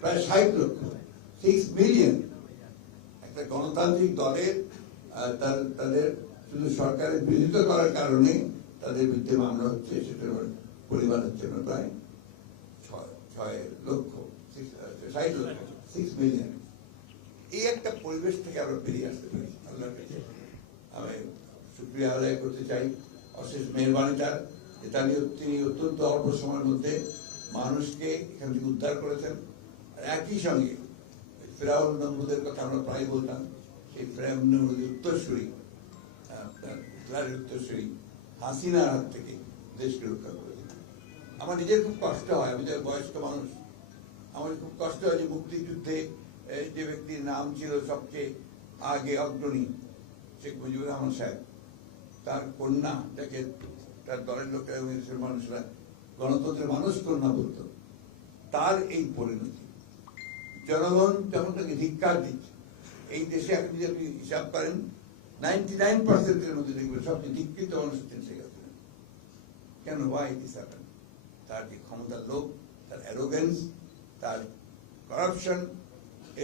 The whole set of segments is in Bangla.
প্রায় ষাট লক্ষ সিক্স মিলিয়ন একটা গণতান্ত্রিক দলের তাদের শুধু সরকারের বিরোধিতা করার কারণে তাদের বিরুদ্ধে মামলা হচ্ছে, সেটার পরিমাণ হচ্ছে প্রায় এই একটা পরিবেশ থেকে আমরা বেরিয়ে আসতে পারি, আল্লাহর আমি শুক্রিয়া আদায় করতে চাই, অশেষ মেহরবানি তার, যে তার তিনি অত্যন্ত অল্প সময়ের মধ্যে মানুষকে এখান থেকে উদ্ধার করেছেন। আর একই সঙ্গে ফেরাউল নমরুদের কথা আমরা প্রায় বলতাম, সেই ফেরাউল নমরুদের উত্তরসূরি হিটলারের হাসিনার হাত থেকে দেশকে রক্ষা করেছেন। আমার নিজের খুব কষ্ট হয়, আমি যে বয়স্ক মানুষ। আমার খুব কষ্ট হয় যে মুক্তিযুদ্ধে যে ব্যক্তির নাম ছিল সবচেয়ে আগে অগ্রণী শেখ মুজিবুর রহমান সাহেব, তার কন্যা, যাকে তার দলের লোকেরা মানুষরা গণতন্ত্রের মানুষ কন্যা বলতো তার এই পরিণতি। জনগণ যখন তাকে ধিক্কার দিচ্ছে, এই দেশে আপনি যদি হিসাব করেন নাইনটি নাইন পার্সেন্টের মধ্যে দেখবেন সবচেয়ে ধিকৃত মানুষ হচ্ছেন শেখ কেন? ওয়াই দিস তার যে ক্ষমতার লোভ, তার অ্যারোগেন্স তার করাপশন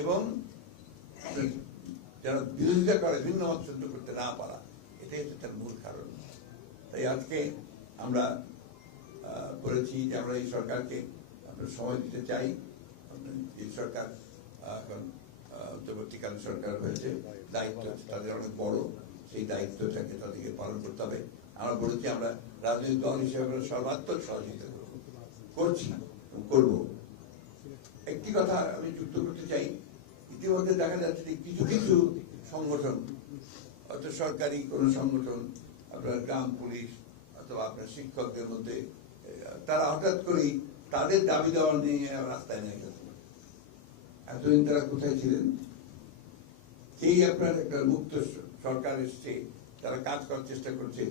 এবং যারা বিরোধিতা করে, ভিন্ন মত করতে না পারা, এটাই হচ্ছে তার মূল কারণ। তাই আজকে আমরা বলেছি যে আমরা এই সরকারকে আমরা সময় দিতে চাই। এই সরকার এখন আহ, সরকার হয়েছে। দায়িত্ব তাদের অনেক বড়। সেই দায়িত্বটাকে তাদেরকে পালন করতে হবে। আমরা বলেছি আমরা রাজনৈতিক দল হিসেবে আমরা সর্বাত্মক সহযোগিতা করছি করব। একটি কথা আমি যুক্ত করতে চাই। ইতিমধ্যে দেখা যাচ্ছে যে কিছু কিছু সংগঠন হয়তো সরকারি কোনো সংগঠন আপনার গ্রাম পুলিশ অথবা আপনার শিক্ষকদের মধ্যে তারা হঠাৎ করেই তাদের দাবি দেওয়া নিয়ে রাস্তায় নেমে গেছে। এতদিন তারা কোথায় ছিলেন? সেই আপনার একটা মুক্ত সরকার এসছে, তারা কাজ করার চেষ্টা করছে।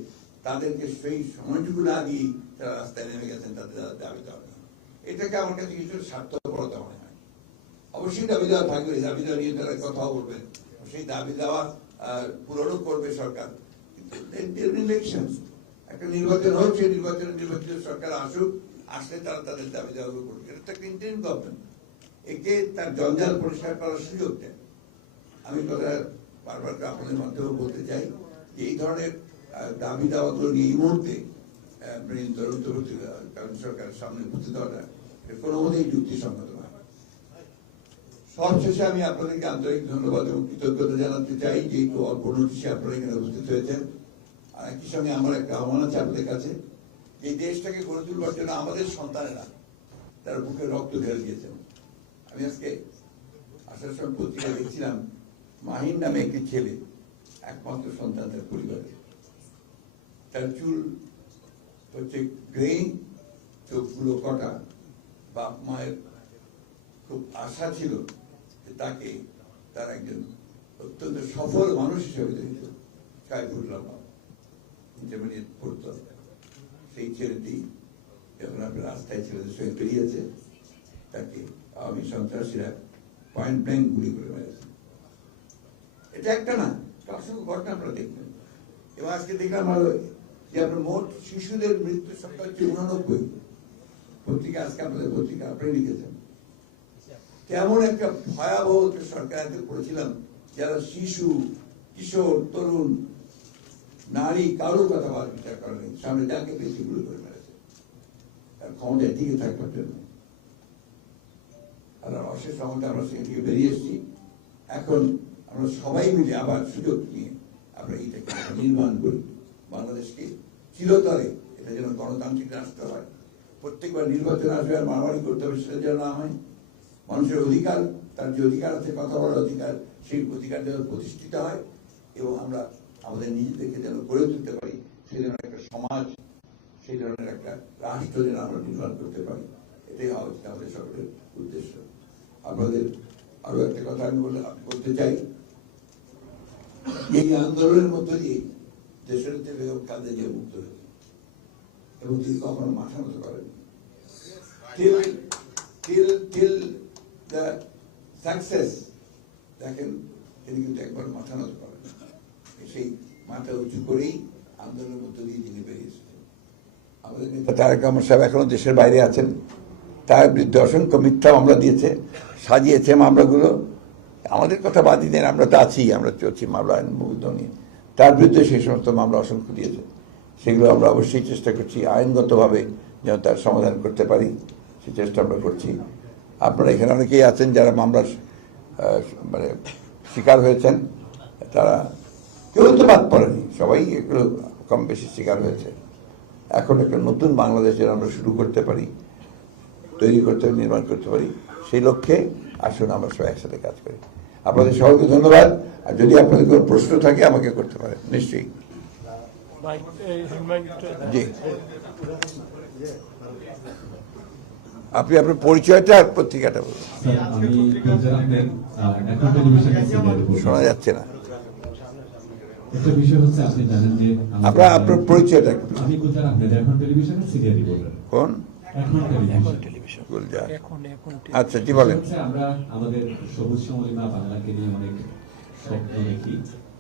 তাদেরকে সেই সময়টুকু না দিয়ে তারা রাস্তায় নেমে গেছেন, তাদের দাবি দেওয়া। এটাকে আমার কাছে কিছু স্বার্থপরতা মনে হয়। অবশ্যই দাবি দেওয়া থাকবে দাবি দেওয়া নিয়ে তারা কথা বলবেন। সেই দাবি দেওয়া পূরণও করবে সরকার। কিন্তু ইলেকশন একটা নির্বাচন হোক সেই নির্বাচনে নির্বাচিত সরকার আসুক, আসলে তারা তাদের দাবি দেওয়া করবে এটা একটা গভর্নমেন্ট একে তার জঞ্জাল পরিষ্কার করার সুযোগ দেয়। আমি কথা বারবার আপনাদের মাধ্যমে বলতে চাই যে এই ধরনের দাবি দাওয়াগুলো নিয়ে এই মুহূর্তে কারণ সরকারের সামনে হওয়াটা এটা কোনো মতেই যুক্তিসঙ্গত নয় সবশেষে আমি আপনাদেরকে আন্তরিক ধন্যবাদ এবং কৃতজ্ঞতা জানাতে চাই যে একটু অল্প নোটিশে আপনারা এখানে উপস্থিত হয়েছেন। আর একই সঙ্গে আমার একটা আহ্বান আছে আপনাদের কাছে, এই দেশটাকে গড়ে তুলবার জন্য আমাদের সন্তানেরা তারা বুকে রক্ত ঢেলে দিয়েছেন। আমি আজকে আসার সময় পত্রিকায় দেখছিলাম, মাহিন নামে একটি ছেলে, একমাত্র সন্তান তার পরিবারে তার চুল হচ্ছে গ্রে চোখগুলো কটা, বাপ মায়ের খুব আশা ছিল যে তাকে তার একজন অত্যন্ত সফল মানুষ হিসেবে দেখত সাইফুল্লাহ ইন্টারমিডিয়েট পড়তো সেই ছেলেটি যখন আপনার রাস্তায় ছেলেদের সঙ্গে বেরিয়েছে, তাকে আওয়ামী সন্ত্রাসীরা পয়েন্ট ব্ল্যাঙ্ক গুলি করে মেরেছে। এটা একটা না অসংখ্য ঘটনা আপনারা দেখবেন। এবং আজকে দেখলাম আরও যে আপনার মোট শিশুদের মৃত্যুর সংখ্যা হচ্ছে উনানব্বই। পত্রিকা, আজকে আপনাদের পত্রিকা, আপনি লিখেছেন। তেমন একটা ভয়াবহ একটা সরকারকে পড়েছিলাম, যারা শিশু, কিশোর, তরুণ নারী কারোর কথা বার বিচার করেনি সামনে যাকে বেশি গুলো করে মেরেছে তার ক্ষমতায় টিকে থাকবার জন্য। আর অশেষ ক্ষমতা আমরা সেখান থেকে বেরিয়ে এসেছি। এখন আমরা সবাই মিলে আবার সুযোগ নিয়ে আমরা এইটাকে নির্মাণ করি। বাংলাদেশকে চিরতরে এটা যেন গণতান্ত্রিক রাষ্ট্র হয়। প্রত্যেকবার নির্বাচন আসবে আর মারামারি করতে হবে সেটা যেন না হয়। মানুষের অধিকার, তার যে অধিকার আছে, কথা বলার অধিকার, সেই অধিকার যেন প্রতিষ্ঠিত হয়। এবং আমরা আমাদের নিজেদেরকে যেন গড়ে তুলতে পারি, সেই ধরনের একটা সমাজ, সেই ধরনের একটা রাষ্ট্র যেন আমরা নির্মাণ করতে পারি। এটাই হওয়া উচিত আমাদের সকলের উদ্দেশ্য। আপনাদের আরও একটা কথা আমি বলে বলতে চাই, এই আন্দোলনের মধ্য দিয়ে দেশের যে বেগম কাঁদে যে মুক্ত হয়েছে? এবং তিনি কখনো মাথা মতো করেন till till till দেখেন, তিনি কিন্তু একবার মাথা নত সেই মাথা উঁচু করেই আন্দোলনের মধ্য দিয়ে তিনি বেরিয়ে এসেছেন আমাদের নেতা তারেক রহমান সাহেব এখনও দেশের বাইরে আছেন। তার বিরুদ্ধে অসংখ্য মিথ্যা মামলা দিয়েছে, সাজিয়েছে মামলাগুলো। আমাদের কথা বাদই দেন আমরা তো আছি, আমরা চলছি মামলা আইন নিয়ে। তার বিরুদ্ধে সেই সমস্ত মামলা অসংখ্য দিয়েছে। সেগুলো আমরা অবশ্যই চেষ্টা করছি, আইনগতভাবে যেন তার সমাধান করতে পারি সেই চেষ্টা আমরা করছি। আপনারা এখানে অনেকেই আছেন যারা মামলার মানে শিকার হয়েছেন, তারা কেউ তো বাদ পড়েনি। সবাই এগুলো কম বেশি শিকার হয়েছে। এখন একটা নতুন বাংলাদেশের আমরা শুরু করতে পারি তৈরি করতে পারি নির্মাণ করতে পারি সেই লক্ষ্যে আসুন আমরা সবাই একসাথে কাজ করি। আপনাদের সবাইকে ধন্যবাদ। আর যদি আপনাদের কোনো প্রশ্ন থাকে আমাকে করতে পারেন। নিশ্চয়ই। জি। আপনি আপনার পরিচয়টা আর পত্রিকাটা বলুন। শোনা যাচ্ছে না। একটা বিষয় হচ্ছে আপনি জানেন যে আমাদের- আপনার আপনার পরিচয়টা এখন সিরিয়াল কোন? এখন টেলিভিশন। গুলজার এখন এখন ঠিক। আচ্ছা জি বলেন। আমরা আমাদের সবুজ সমলিমা বাংলাকে নিয়ে অনেক স্বপ্ন দেখি।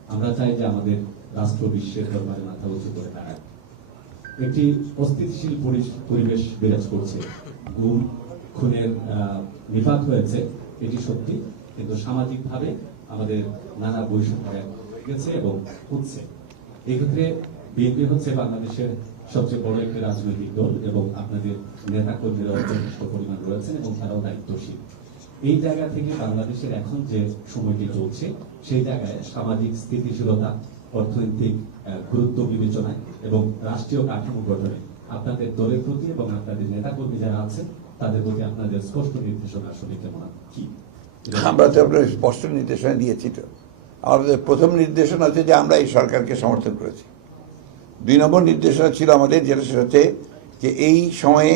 আমরা চাই যে আমাদের রাষ্ট্র বিশ্বের দরবারে মাথা উঁচু করে দাঁড়ায়। একটি অস্থিতিশীল পরি- পরিবেশ বিরাজ করছে। গুম খুনের আহ, নিপাত হয়েছে। এটি সত্যি। কিন্তু সামাজিকভাবে আমাদের নানা বৈষম্য গেছে এবং হচ্ছে। এক্ষেত্রে বিএনপি হচ্ছে বাংলাদেশের সবচেয়ে বড় একটি রাজনৈতিক দল এবং আপনাদের নেতা কর্মীরাও যথেষ্ট পরিমাণ রয়েছেন এবং তারাও দায়িত্বশীল। এই জায়গা থেকে বাংলাদেশের এখন যে সময়টি চলছে, সেই জায়গায় সামাজিক স্থিতিশীলতা, অর্থনৈতিক গুরুত্ব বিবেচনায় এবং রাষ্ট্রীয় কাঠামো গঠনে আপনাদের দলের প্রতি এবং আপনাদের নেতাকর্মী যারা আছেন, তাদের প্রতি আপনাদের স্পষ্ট নির্দেশনা আসলে কেমন কি? আমরা তো আপনার স্পষ্ট নির্দেশনা দিয়েছি তো। আমাদের প্রথম নির্দেশনা হচ্ছে যে আমরা এই সরকারকে সমর্থন করেছি। দুই নম্বর নির্দেশনা ছিল আমাদের, যেটা সেটা হচ্ছে যে এই সময়ে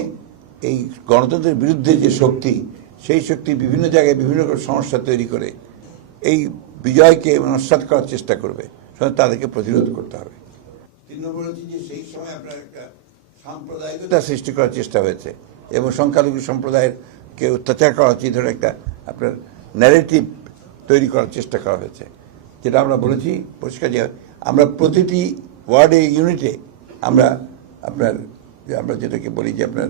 এই গণতন্ত্রের বিরুদ্ধে যে শক্তি, সেই শক্তি বিভিন্ন জায়গায় বিভিন্ন রকম সমস্যা তৈরি করে এই বিজয়কে নস্বাত করার চেষ্টা করবে। তাদেরকে প্রতিরোধ করতে হবে। তিন নম্বর হচ্ছে যে সেই সময় আপনার একটা সাম্প্রদায়িকতা সৃষ্টি করার চেষ্টা হয়েছে এবং সংখ্যালঘু সম্প্রদায়ের কে অত্যাচার করা হচ্ছে ধরনের একটা আপনার ন্যারেটিভ তৈরি করার চেষ্টা করা হয়েছে। যেটা আমরা বলেছি, পরিষ্কার যে আমরা প্রতিটি ওয়ার্ডে ইউনিটে আমরা আপনার আমরা যেটাকে বলি যে আপনার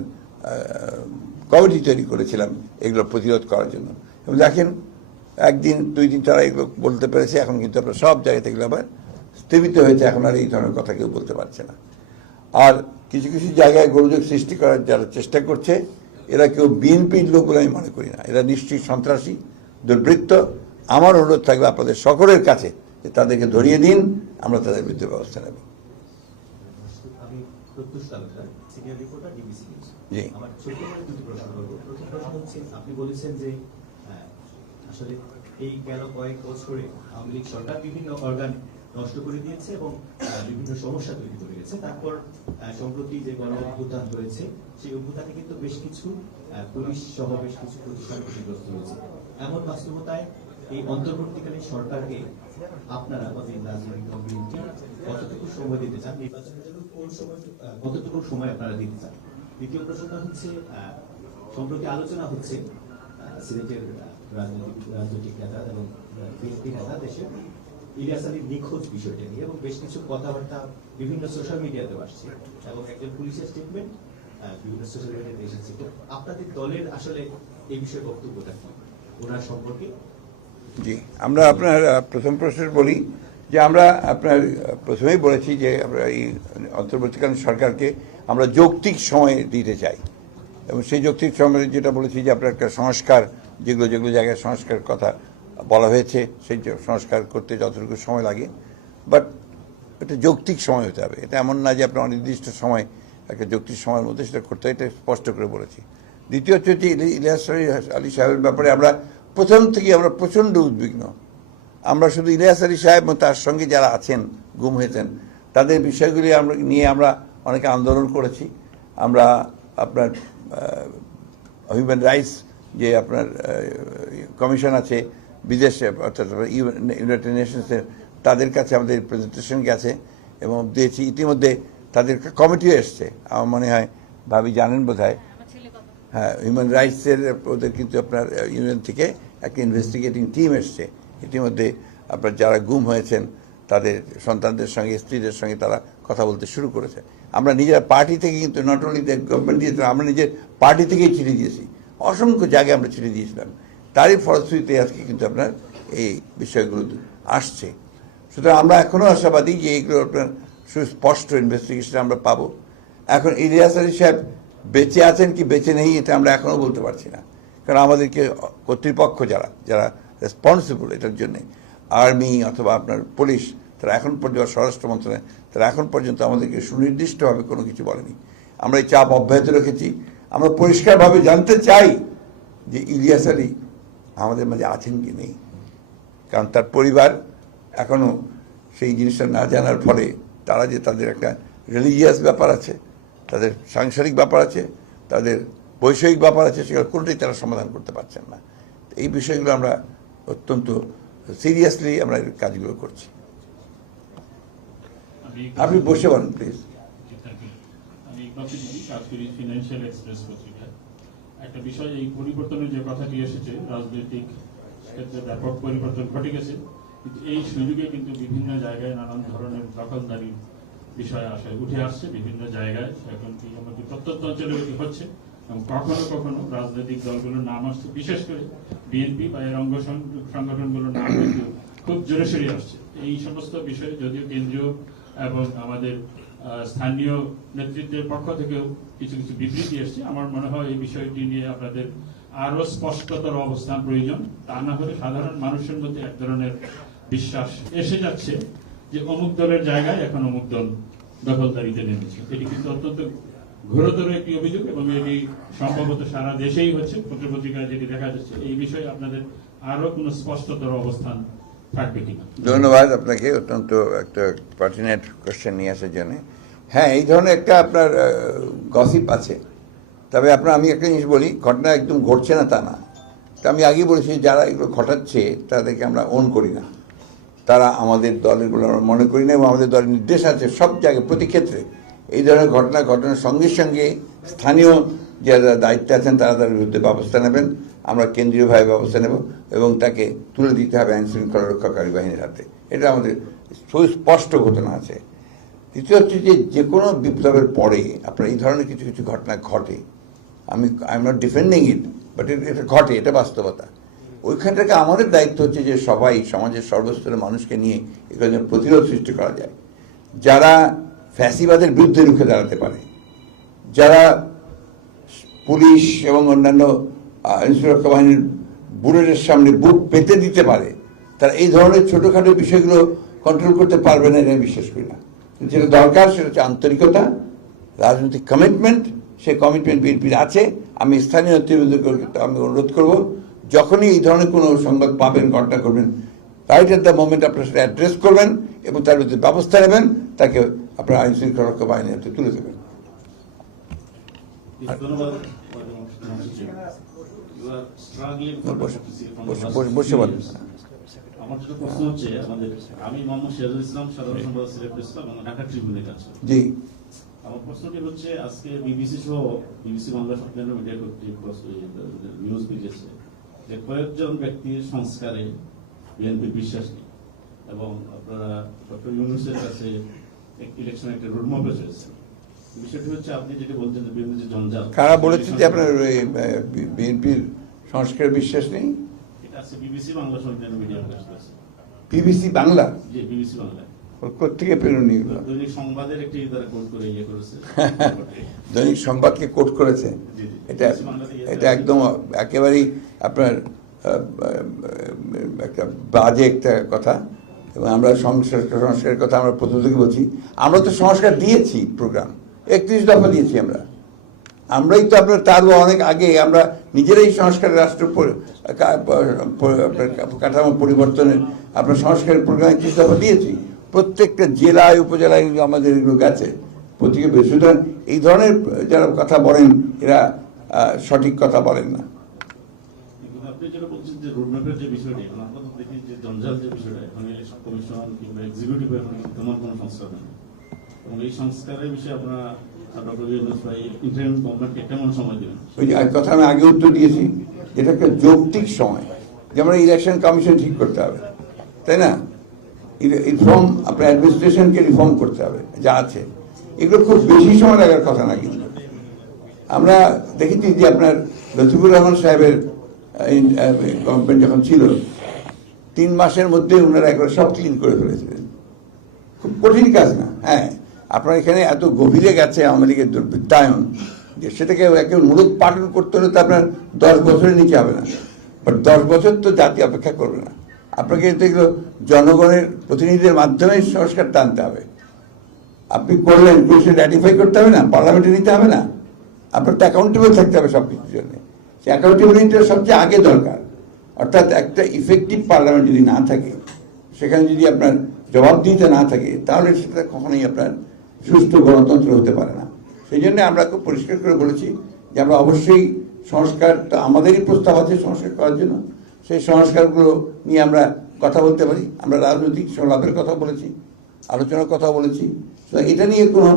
কমিটি তৈরি করেছিলাম এগুলো প্রতিরোধ করার জন্য। এবং দেখেন, একদিন, দুই দিন তারা এগুলো বলতে পেরেছে, এখন কিন্তু আপনার সব জায়গাতে এগুলো আবার স্থিমিত হয়েছে, এখন আর এই ধরনের কথা কেউ বলতে পারছে না। আর কিছু কিছু জায়গায় গোলযোগ সৃষ্টি করার যারা চেষ্টা করছে, এরা কেউ বিএনপির লোক বলে আমি মনে করি না। এরা নিশ্চয়ই সন্ত্রাসী, দুর্বৃত্ত আমার অনুরোধ থাকবে আপনাদের সকলের কাছে যে তাদেরকে ধরিয়ে দিন আমরা তাদের বিরুদ্ধে ব্যবস্থা নেব। জি। আপনি বলেছেন যে আসলে এই গেল কয়েক বছরে আওয়ামী লীগ সরকার বিভিন্ন অর্গান নষ্ট করে দিয়েছে এবং বিভিন্ন সমস্যা তৈরি করে গেছে। তারপর আহ, সম্প্রতি যে গণ অভ্যুত্থান হয়েছে সেই অভ্যুত্থানে কিন্তু বেশ কিছু পুলিশ সহ বেশ কিছু প্রতিষ্ঠান ক্ষতিগ্রস্ত হয়েছে। এমন বাস্তবতায় এই অন্তর্বর্তীকালীন সরকারকে আপনারা বা রাজনৈতিক দল কতটুকু সময় দিতে চান, নির্বাচনের জন্য কোন সময় কতটুকু সময় আপনারা দিতে চান? দ্বিতীয় প্রশ্নটা হচ্ছে সম্প্রতি আলোচনা হচ্ছে সিলেটের রাজনৈতিক রাজনৈতিক নেতা এবং বিএনপি নেতা দেশের ইলিয়াস আলীর নিখোঁজ বিষয়টা নিয়ে এবং বেশ কিছু কথাবার্তা বিভিন্ন সোশ্যাল মিডিয়াতেও আসছে এবং একজন পুলিশের স্টেটমেন্ট বিভিন্ন সোশ্যাল মিডিয়াতে এসেছে। তো আপনাদের দলের আসলে এই বিষয়ে বক্তব্যটা কি? ওনার সম্পর্কে জি, আমরা আপনার প্রথম প্রশ্নের বলি যে আমরা আপনার প্রথমেই বলেছি যে আমরা এই অন্তর্বর্তীকালীন সরকারকে আমরা যৌক্তিক সময় দিতে চাই। এবং সেই যৌক্তিক সময়ে যেটা বলেছি যে আপনার একটা সংস্কার, যেগুলো যেগুলো জায়গায় সংস্কার কথা বলা হয়েছে, সেই সংস্কার করতে যতটুকু সময় লাগে। বাট এটা যৌক্তিক সময় হতে হবে। এটা এমন না যে আপনার অনির্দিষ্ট সময়, একটা যৌক্তিক সময়ের মধ্যে সেটা করতে এটা স্পষ্ট করে বলেছি। দ্বিতীয় হচ্ছে যে ইলি- ইলিয়াস আলী সাহেবের ব্যাপারে আমরা প্রথম থেকে আমরা প্রচণ্ড উদ্বিগ্ন। আমরা শুধু ইলিয়াস আলী সাহেব এবং তার সঙ্গে যারা আছেন গুম হয়েছেন তাদের বিষয়গুলি আমরা নিয়ে আমরা অনেকে আন্দোলন করেছি। আমরা আপনার হিউম্যান রাইটস যে আপনার কমিশন আছে বিদেশে অর্থাৎ ইউনাইটেড নেশনসের তাদের কাছে আমাদের প্রেজেন্টেশন গেছে এবং দিয়েছি। ইতিমধ্যে তাদের কমিটিও এসছে। আমার মনে হয় ভাবি জানেন বোধ হয় হ্যাঁ হিউম্যান রাইটসের ওদের কিন্তু আপনার ইউনিয়ন থেকে একটা ইনভেস্টিগেটিং টিম এসছে। ইতিমধ্যে আপনার যারা গুম হয়েছেন, তাদের সন্তানদের সঙ্গে, স্ত্রীদের সঙ্গে তারা কথা বলতে শুরু করেছে। আমরা নিজেরা পার্টি থেকে কিন্তু নট অনলি গভর্নমেন্ট দিয়েছে আমরা নিজের পার্টি থেকেই চিঠি দিয়েছি। অসংখ্য জায়গায় আমরা চিঠি দিয়েছিলাম। তারই ফলশ্রুতিতে আজকে কিন্তু আপনার এই বিষয়গুলো আসছে। সুতরাং আমরা এখনও আশাবাদী যে এইগুলো আপনার সুস্পষ্ট ইনভেস্টিগেশন আমরা পাবো। এখন ইলিয়াস আলী সাহেব বেঁচে আছেন কি বেঁচে নেই, এটা আমরা এখনও বলতে পারছি না। কারণ আমাদেরকে কর্তৃপক্ষ যারা যারা রেসপন্সিবল এটার জন্যে আর্মি অথবা আপনার পুলিশ তারা এখন পর্যন্ত, স্বরাষ্ট্র মন্ত্রণালয়, তারা এখন পর্যন্ত আমাদেরকে সুনির্দিষ্টভাবে কোনো কিছু বলেনি। আমরা এই চাপ অব্যাহত রেখেছি। আমরা পরিষ্কারভাবে জানতে চাই যে ইলিয়াস আলী আমাদের মাঝে আছেন কি নেই। কারণ তার পরিবার এখনও সেই জিনিসটা না জানার ফলে তারা যে তাদের একটা রিলিজিয়াস ব্যাপার আছে, তাদের সাংসারিক ব্যাপার আছে, তাদের বৈষয়িক ব্যাপার আছে সেগুলো কোনোটাই তারা সমাধান করতে পারছেন না। এই বিষয়গুলো আমরা অত্যন্ত সিরিয়াসলি আমরা কাজগুলো করছি। আপনি বসে বলেন প্লিজ একটা বিষয় এই পরিবর্তনের যে কথাটি এসেছে রাজনৈতিক ক্ষেত্রে ব্যাপক পরিবর্তন ঘটে গেছে। কিন্তু এই সুযোগে কিন্তু বিভিন্ন জায়গায় নানান ধরনের দখলদারি বিষয় আসে উঠে আসছে বিভিন্ন জায়গায়। এখন কি আমাদের প্রত্যন্ত অঞ্চলে হচ্ছে। এবং কখনো কখনো রাজনৈতিক দলগুলোর নাম আসছে, বিশেষ করে বিএনপি বা এর অঙ্গ সংগঠনগুলোর নাম কিন্তু খুব জোরে সরে আসছে। এই সমস্ত বিষয়ে যদিও কেন্দ্রীয় এবং আমাদের স্থানীয় নেতৃত্বের পক্ষ থেকেও কিছু কিছু বিবৃতি এসছে। আমার মনে হয় এই বিষয়টি নিয়ে আপনাদের আরও স্পষ্টতর অবস্থান প্রয়োজন। তা না হলে সাধারণ মানুষের মধ্যে এক ধরনের বিশ্বাস এসে যাচ্ছে যে অমুক দলের জায়গায় এখন অমুক দল দখলদারিতে নেমেছে। এটি কিন্তু অত্যন্ত ঘোরতর একটি অভিযোগ এবং এটি সম্ভবত সারা দেশেই হচ্ছে পত্রপত্রিকায় যেটি দেখা যাচ্ছে, এই বিষয়ে আপনাদের আরও কোনো স্পষ্টতর অবস্থান থাকবে কিনা? ধন্যবাদ, আপনাকে অত্যন্ত একটা পার্টিনেট কোশ্চেন নিয়ে আসার জন্য। হ্যাঁ এই ধরনের একটা আপনার গসিপ আছে। তবে আপনার, আমি একটা জিনিস বলি, ঘটনা একদম ঘটছে না তা না। তা আমি আগেই বলেছি, যারা এগুলো ঘটাচ্ছে, তাদেরকে আমরা অন করি না। তারা আমাদের দলের আমরা মনে করি না এবং আমাদের দলের নির্দেশ আছে সব জায়গায়, প্রতি ক্ষেত্রে। এই ধরনের ঘটনা ঘটনার সঙ্গে সঙ্গে স্থানীয় যারা দায়িত্বে আছেন, তারা তার বিরুদ্ধে ব্যবস্থা নেবেন। আমরা কেন্দ্রীয়ভাবে ব্যবস্থা নেব এবং তাকে তুলে দিতে হবে আইন শৃঙ্খলা রক্ষাকারী বাহিনীর হাতে। এটা আমাদের সুস্পষ্ট ঘটনা আছে। দ্বিতীয় হচ্ছে যে যে কোনো বিপ্লবের পরে আপনার এই ধরনের কিছু কিছু ঘটনা ঘটে। আমি I am not defending it but এটা ঘটে, এটা বাস্তবতা। ওইখান থেকে আমাদের দায়িত্ব হচ্ছে যে সবাই, সমাজের সর্বস্তরের মানুষকে নিয়ে এখানে প্রতিরোধ সৃষ্টি করা যায়। যারা ফ্যাসিবাদের বিরুদ্ধে রুখে দাঁড়াতে পারে। যারা পুলিশ এবং অন্যান্য সুরক্ষা বাহিনীর বুলেটের সামনে বুক পেতে দিতে পারে, তারা এই ধরনের ছোটোখাটো বিষয়গুলো কন্ট্রোল করতে পারবে না, এটা আমি বিশ্বাস করি না। যেটা দরকার, সেটা হচ্ছে আন্তরিকতা, রাজনৈতিক কমিটমেন্ট সেই কমিটমেন্ট বিএনপির আছে। আমি স্থানীয় নেতৃবৃন্দকে আমি অনুরোধ করব, যখনই এই ধরনের কোনো সংবাদ পাবেন ঘটনা করবেন রাইট এট দ্য মোমেন্ট আপনার সেটা অ্যাড্রেস করবেন এবং তার বিরুদ্ধে ব্যবস্থা নেবেন, তাকে আপনার আইন শৃঙ্খলা রক্ষা বাহিনীর হাতে তুলে দেবেন। ধন্যবাদ You are struggling for বসে democracy from বসে- the বসে- last বসে few বলেন। years. আমার যেটা প্রশ্ন হচ্ছে আমাদের আমি মোহাম্মদ সিরাজুল ইসলাম সাধারণ সম্পাদক সিলেট এবং ঢাকা ট্রিবিউনে কাজ জি। আমার প্রশ্নটি হচ্ছে আজকে বিবিসি সহ বিবিসি বাংলা সত্যেন্দ্র মিডিয়া কর্তৃক নিউজ বেরিয়েছে যে কয়েকজন ব্যক্তির সংস্কারে বিএনপি বিশ্বাস নেই। এবং আপনারা ডক্টর ইউনুসের কাছে ইলেকশন একটা রোডম্যাপ বিষয়টি হচ্ছে আপনি যেটা বলছেন যে বিভিন্ন যে জঞ্জাল কারা বলেছেন যে আপনার বিএনপির সংস্কার বিশ্বাস নেই? এটা আছে BBC Bangla Satyendra media PBC Bangla? যে বিবিসি বাংলায় কোথেকে দৈনিক সংবাদের একটি কোড করে ইয়ে করেছে। দৈনিক সংবাদকে কোট করেছে? জি, জি। এটা এটা একদম একেবারেই আপনার একটা বাজে একটা কথা। এবং আমরা সংস্কার, সংস্কারের কথা আমরা প্রথম থেকে বলছি। আমরা তো সংস্কার দিয়েছি প্রোগ্রাম একত্রিশ দফা দিয়েছি আমরা। আমরাই তো আপনার তারও অনেক আগে আমরা নিজেরাই সংস্কার রাষ্ট্র কাঠামো পরিবর্তনের আপনার সংস্কারের প্রোগ্রাম একত্রিশ দফা দিয়েছি। প্রত্যেকটা জেলায়, উপজেলায় আমাদের এগুলো গেছে। প্রত্যেকে বেশ সুতরাং এই ধরনের যারা কথা বলেন, এরা সঠিক কথা বলেন না। আপনি যেটা বলছেন যে রোডম্যাপের যে বিষয়টি আমরা দেখি যে জঞ্জাল যে বিষয়টা কমিশন কিংবা এক্সিকিউটিভ তেমন কোনো সংস্কার নেই। এবং এই সংস্কারের বিষয়ে আপনারা কথা আমি আগে উত্তর দিয়েছি এটা একটা যৌক্তিক সময় যেমন ইলেকশন কমিশন ঠিক করতে হবে, তাই না? আপনার অ্যাডমিনিস্ট্রেশনকে রিফর্ম করতে হবে, যা আছে। এগুলো খুব বেশি সময় লাগার কথা না কিন্তু। আমরা দেখেছি যে আপনার লতিফুর রহমান সাহেবের গভর্নমেন্ট যখন ছিল তিন মাসের মধ্যে ওনারা একবার সব ক্লিন করে ফেলেছিলেন। খুব কঠিন কাজ না হ্যাঁ। আপনার এখানে এত গভীরে গেছে আওয়ামী লীগের দুর্বৃত্তায়ন যে সেটাকে একে মূলত পালন করতে হলে তো আপনার দশ বছরের নিচে হবে না। বাট দশ বছর তো জাতি অপেক্ষা করবে না। আপনাকে এগুলো জনগণের প্রতিনিধিদের মাধ্যমে সংস্কারটা আনতে হবে। আপনি করলেন কিছু র্যাটিফাই করতে হবে না পার্লামেন্টে নিতে হবে না। আপনার তো অ্যাকাউন্টেবল থাকতে হবে সব কিছুর জন্য। সেই অ্যাকাউন্টেবিলিটিটা সবচেয়ে আগে দরকার। অর্থাৎ একটা ইফেক্টিভ পার্লামেন্ট যদি না থাকে, সেখানে যদি আপনার জবাবদিহিতা না থাকে, তাহলে সেটা কখনোই আপনার সুস্থ গণতন্ত্র হতে পারে না। সেই জন্য আমরা খুব পরিষ্কার করে বলেছি যে আমরা অবশ্যই সংস্কারটা আমাদেরই প্রস্তাব আছে সংস্কার করার জন্য। সেই সংস্কারগুলো নিয়ে আমরা কথা বলতে পারি। আমরা রাজনৈতিক সংলাপের কথা বলেছি, আলোচনার কথা বলেছি। তো এটা নিয়ে কোনো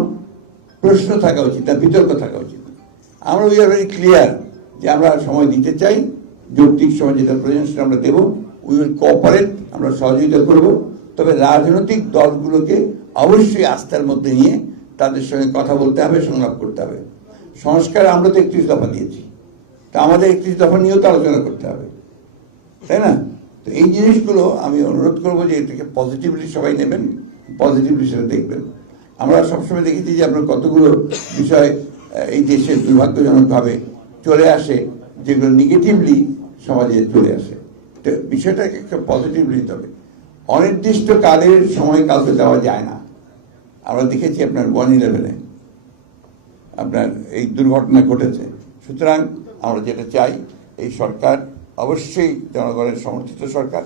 প্রশ্ন থাকা উচিত না, বিতর্ক থাকা উচিত আমরা উই আর ভেরি ক্লিয়ার যে আমরা সময় দিতে চাই। যৌক্তিক যেটা প্রয়োজন, সেটা আমরা দেবো। উই উইল কোঅপারেট আমরা সহযোগিতা করব। তবে রাজনৈতিক দলগুলোকে অবশ্যই আস্থার মধ্যে নিয়ে তাদের সঙ্গে কথা বলতে হবে, সংলাপ করতে হবে। সংস্কার, আমরা তো একত্রিশ দফা দিয়েছি। তা আমাদের একত্রিশ দফা নিয়েও তো আলোচনা করতে হবে। তাই না? তো এই জিনিসগুলো আমি অনুরোধ করব যে এটাকে পজিটিভলি সবাই নেবেন পজিটিভলি সেটা দেখবেন। আমরা সবসময় দেখেছি যে আপনার কতগুলো বিষয় এই দেশে দুর্ভাগ্যজনকভাবে চলে আসে, যেগুলো নেগেটিভলি সমাজে চলে আসে। বিষয়টাকে একটা পজিটিভলি নিতে হবে। অনির্দিষ্ট কালের সময় কালকে দেওয়া যায় না। আমরা দেখেছি আপনার ওয়ান ইলেভেনে আপনার এই দুর্ঘটনা ঘটেছে। সুতরাং আমরা যেটা চাই, এই সরকার অবশ্যই জনগণের সমর্থিত সরকার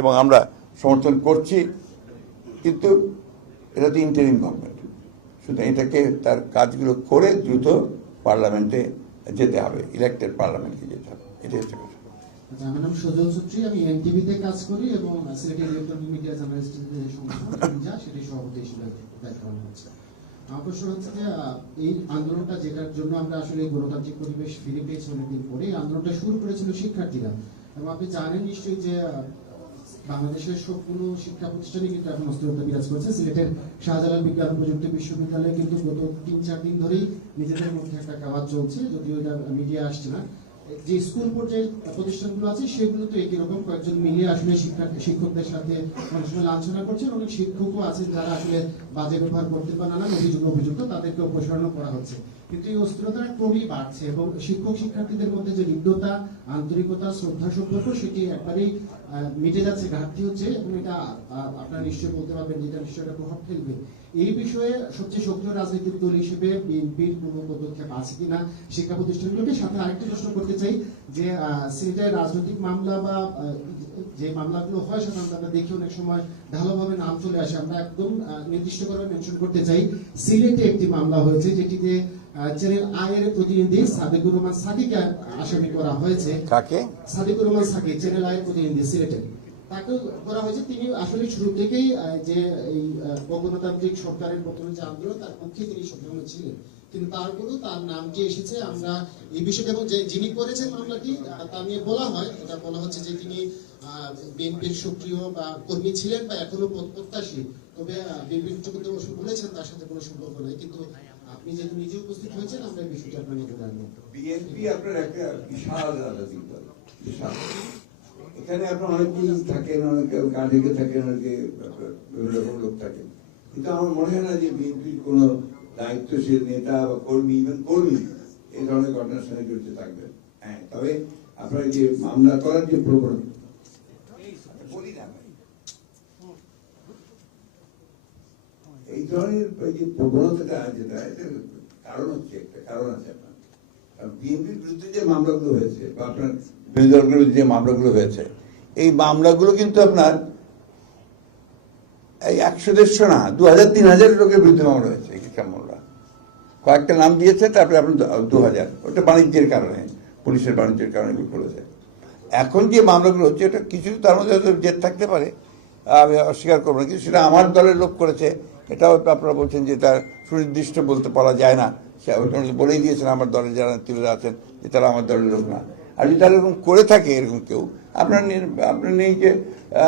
এবং আমরা সমর্থন করছি, কিন্তু এটা তো ইন্টারিম গভর্নমেন্ট সুতরাং এটাকে তার কাজগুলো করে দ্রুত পার্লামেন্টে যেতে হবে ইলেক্টেড পার্লামেন্টে যেতে হবে। এটাই হচ্ছে আমার নাম সজল আমি এনটিভিতে কাজ করি এবং ইলেকট্রনিক মিডিয়া সংস্থা সভাপতি হিসেবে দায়িত্ব পালন করছে। আমার হচ্ছে যে এই আন্দোলনটা যেটার জন্য আমরা আসলে গণতান্ত্রিক পরিবেশ ফিরে পেয়েছি অনেকদিন পরে, এই আন্দোলনটা শুরু করেছিল শিক্ষার্থীরা। এবং আপনি জানেন নিশ্চয়ই যে বাংলাদেশের সবগুলো শিক্ষা প্রতিষ্ঠানে কিন্তু এখন অস্থিরতা বিরাজ করছে। সিলেটের শাহজালাল বিজ্ঞান প্রযুক্তি বিশ্ববিদ্যালয়ে কিন্তু গত তিন চার দিন ধরেই নিজেদের মধ্যে একটা কাওয়াজ চলছে, যদিও এটা মিডিয়া আসছে না। যে স্কুল পর্যায়ের প্রতিষ্ঠানগুলো আছে, সেগুলো তো একই রকম কয়েকজন মিলিয়ে আসলে শিক্ষকদের সাথে অনেক সময় লাঞ্ছনা করছেন। অনেক শিক্ষকও আছেন যারা আসলে বাজে ব্যবহার করতে বা নানান অভিযোগ অভিযুক্ত তাদেরকে অপসারণ করা হচ্ছে। কিন্তু এই অস্থিরতা ক্রমেই বাড়ছে এবং শিক্ষক, শিক্ষার্থীদের মধ্যে যে হৃদ্যতা আন্তরিকতা, শ্রদ্ধা সম্পর্ক, সেটি একবারেই মিটে যাচ্ছে, ঘাটতি হচ্ছে। এবং এটা আপনারা নিশ্চয়ই বলতে পারবেন যে এটা নিশ্চয়ই একটা প্রভাব ফেলবে। এই বিষয়ে সবচেয়ে সক্রিয় রাজনৈতিক দল হিসেবে বিএনপির কোনো পদক্ষেপ আছে কিনা শিক্ষা প্রতিষ্ঠানগুলোকে সাথে আরেকটি প্রশ্ন করতে চাই যে সিলেটের রাজনৈতিক মামলা বা যে মামলাগুলো হয় সাধারণত আমরা দেখি অনেক সময় ঢালাভাবে নাম চলে আসে। আমরা একদম নির্দিষ্ট করে মেনশন করতে চাই সিলেটে একটি মামলা হয়েছে যেটিতে চ্যানেল আয়ের প্রতিনিধি সাদেকুর রহমান সাকিকে আসামি করা হয়েছে। সাদিকুর রহমান সাকিব চ্যানেল আয়ের প্রতিনিধি সিলেটে। তাকে করা হয়েছে। তিনি আসলে শুরু থেকেই যে এই আহ, গণতান্ত্রিক সরকারের প্রথমে যে আন্দোলন তার পক্ষে তিনি সক্রিয় ছিলেন কিন্তু তারপরেও তার নামটি এসেছে আমরা এই বিষয়টা এবং যিনি করেছেন মামলাটি তা নিয়ে বলা হয়। এটা বলা হচ্ছে যে তিনি বিএনপির সক্রিয় বা কর্মী ছিলেন বা এখনও প্রত্যাশী তবে বিএনপির যোগ্যতা বলেছেন তার সাথে কোনো সম্পর্ক নেই। কিন্তু আপনি যেহেতু নিজে উপস্থিত হয়েছেন আমরা এই বিষয়টি আপনার জানব বিএনপি আপনার একটা বিশাল বিশাল। এখানে আপনার অনেকেই থাকেন, অনেকে গার্ডেকে থাকেন, অনেকে বিভিন্ন রকম লোক থাকেন কিন্তু আমার মনে হয় না যে বিএনপির কোন দায়িত্বশীল নেতা বা কর্মী ইভেন কর্মী এই ধরনের ঘটনার সঙ্গে জড়িত থাকবেন হ্যাঁ তবে আপনার যে মামলা করার যে প্রবণতা। এই ধরনের যে প্রবণতাটা যেটা, এটার কারণ হচ্ছে একটা, কারণ আছে আপনার বিএনপির বিরুদ্ধে যে মামলাগুলো হয়েছে, বা আপনার বিরোধী যে মামলাগুলো হয়েছে, এই মামলাগুলো কিন্তু আপনার এই একশো দেড়শো না, দু হাজার, তিন হাজার লোকের বিরুদ্ধে মামলা হয়েছে মামলা। কয়েকটা নাম দিয়েছে, তারপরে আপনার দু হাজার। ওটা বাণিজ্যের কারণে, পুলিশের বাণিজ্যের কারণে করেছে। এখন যে মামলাগুলো হচ্ছে ওটা কিছু তার মধ্যে হয়তো জেদ থাকতে পারে, আমি অস্বীকার করব না, কিন্তু সেটা আমার দলের লোক করেছে, এটাও আপনারা বলছেন যে তার সুনির্দিষ্ট বলতে পারা যায় না। সে বলেই দিয়েছেন, আমার দলের যারা নেতৃত্বে আছেন, যে তারা আমার দলের লোক না। আর যদি তারা এরকম করে থাকে এরকম কেউ, আপনার আপনার নেই যে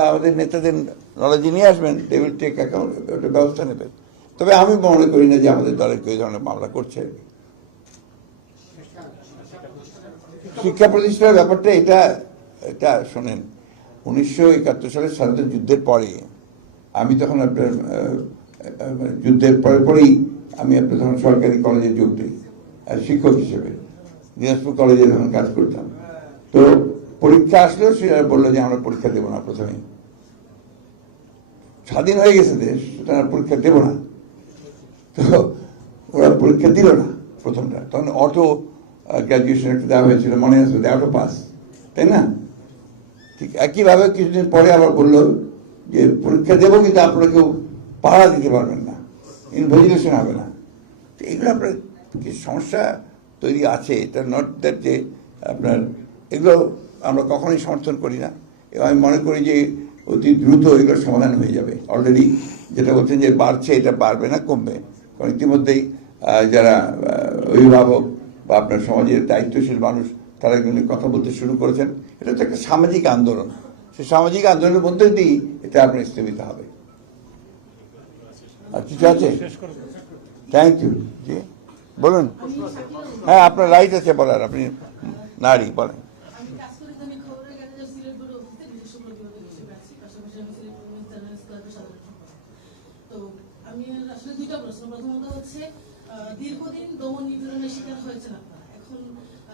আমাদের নেতাদের নলেজে নিয়ে আসবেন উইল টেক অ্যাকাউন্ট ওটা ব্যবস্থা নেবেন। তবে আমি মনে করি না যে আমাদের দলের কেউ ধরনের মামলা করছে। শিক্ষা প্রতিষ্ঠানের ব্যাপারটা এটা এটা শোনেন, উনিশশো একাত্তর সালের স্বাধীনতা যুদ্ধের পরে, আমি তখন আপনার যুদ্ধের পরে, পরেই আমি আপনার তখন সরকারি কলেজে যোগ দিই শিক্ষক হিসেবে। দিনাজপুর কলেজে তখন কাজ করতাম। তো পরীক্ষা আসলেও সেটা বলল যে, আমরা পরীক্ষা দেবো না প্রথমেই। স্বাধীন হয়ে গেছে দেশ আর পরীক্ষা দেবো না। তো ওরা পরীক্ষা দিল না প্রথমটা। তখন অটো গ্র্যাজুয়েশন একটা দেওয়া হয়েছিল, মনে আছে অটো পাস তাই না? ঠিক একইভাবে কিছুদিন পরে আবার বলল যে, পরীক্ষা দেবো কিন্তু আপনারা কেউ পাড়া দিতে পারবেন না ইনভেজিলেশন হবে না। তো এগুলো আপনার কিছু সমস্যা তৈরি আছে? এটা নট দ্যাট যে আপনার এগুলো আমরা কখনোই সমর্থন করি না। এবং আমি মনে করি যে অতি দ্রুত এগুলোর সমাধান হয়ে যাবে। অলরেডি যেটা বলছেন যে বাড়ছে, এটা বাড়বে না, কমবে। কারণ ইতিমধ্যেই যারা অভিভাবক বা আপনার সমাজের দায়িত্বশীল মানুষ, তারা এগুলো কথা বলতে শুরু করেছেন। এটা তো একটা সামাজিক আন্দোলন। সেই সামাজিক আন্দোলনের মধ্যে দিয়েই এটা আপনার স্থগিত হবে। আর কিছু আছে? Thank you ji. বলুন। হ্যাঁ আপনার রাইট আছে বলার, আপনি নারী, বলেন আমি কাজ করি দৈনিক খবরের কাগজের সিলেট বোর্ড অফিসে নিজস্ব প্রতিবেদন হিসেবে আছি পাশাপাশি আমি সিলেট উইমেন্স জার্নালিস্ট ক্লাবের সাধারণ সম্পাদক তো আমি আসলে দুইটা প্রশ্ন প্রথমত হচ্ছে আহ, নিপীড়নের শিকার হয়েছেন আপনারা। এখন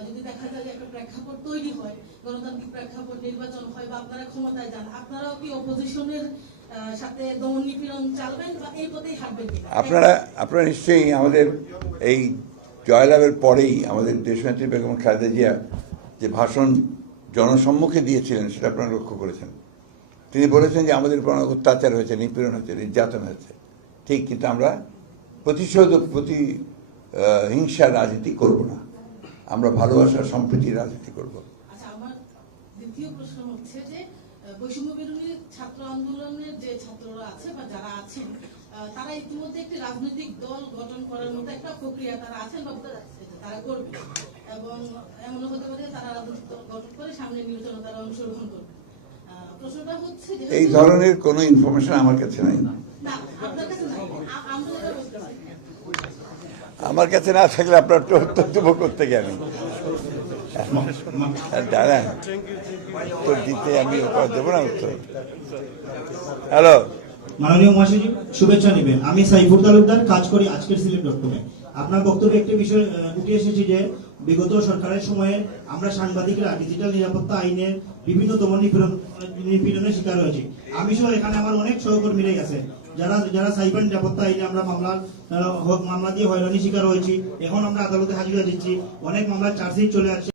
যদি দেখা যায় একটা প্রেক্ষাপট তৈরি হয়, গণতান্ত্রিক প্রেক্ষাপট নির্বাচন হয় বা আপনারা ক্ষমতায় যান, আপনারাও কি অপোজিশনের নিশ্চয়ই আমাদের এই জয়লাভের পরেই আমাদের দেশনেত্রী বেগম খালেদা জিয়া যে ভাষণ জনসম্মুখে দিয়েছিলেন, সেটা আপনারা লক্ষ্য করেছেন। তিনি বলেছেন যে আমাদের উপর অত্যাচার হয়েছে, নিপীড়ন হয়েছে, নির্যাতন হয়েছে। ঠিক, কিন্তু আমরা প্রতিশোধ, প্রতি হিংসার রাজনীতি করব না। আমরা ভালোবাসার সম্প্রীতির রাজনীতি করব। আচ্ছা দ্বিতীয় প্রশ্ন হচ্ছে যে বৈষম্য বিরোধী ছাত্র আন্দোলনের যে ছাত্ররা আছে বা যারা আছেন তারা ইতিমধ্যে একটি রাজনৈতিক দল গঠন করার মতো একটা প্রক্রিয়া তারা আছেন বা তারা করবে। এবং এমন হতে পারে তারা রাজনৈতিক দল গঠন করে সামনে নির্বাচনে তারা অংশগ্রহণ করবে প্রশ্নটা হচ্ছে এই ধরনের কোনো ইনফরমেশন আমার কাছে নাই। না আপনার কাছে নাই আ- আমরা যেটা বলতে পারি আমার কাছে না থাকলে আপনার উত্তর দেবো করতে গেলে দাঁড়ান, উত্তর দিতে আমি দেবো না উত্তর? হ্যালো? মাননীয় মহাসচিব শুভেচ্ছা নেবেন। আমি সাইফুর তালুকদার, কাজ করি আজকের সিলেট ডট কমে আপনার বক্তব্যে একটি বিষয় উঠে এসেছে যে, বিগত সরকারের সময়ে আমরা সাংবাদিকরা ডিজিটাল নিরাপত্তা আইনের বিভিন্ন দমন নিপীড়ন, নিপীড়নের শিকার হয়েছি। আমি সহ এখানে আমার অনেক সহকর্মীরাই আছে যারা যারা সাইবার নিরাপত্তা আইনে আমরা মামলা মামলা দিয়ে হয়রানি শিকার হয়েছি, এখন আমরা আদালতে হাজিরা দিচ্ছি। অনেক মামলার চার্জশিট চলে আসছে।